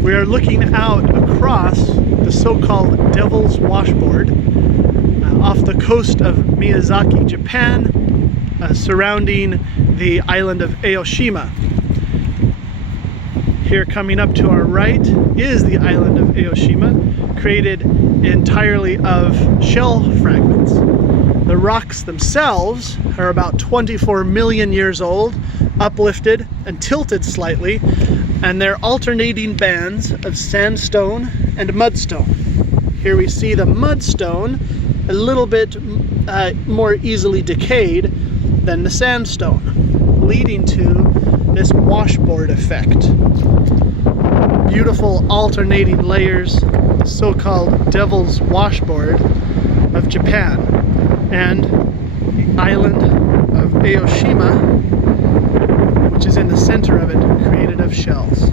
We are looking out across the so-called Devil's Washboard off the coast of Miyazaki, Japan, surrounding the island of Aoshima. Here coming up to our right is the island of Aoshima, created entirely of shell fragments. The rocks themselves are about 24 million years old, uplifted and tilted slightly, and they're alternating bands of sandstone and mudstone. Here we see the mudstone a little bit more easily decayed than the sandstone, leading to this washboard effect. Beautiful alternating layers, the so-called Devil's Washboard of Japan, and the island of Aoshima, which is in the center of it, created of shells.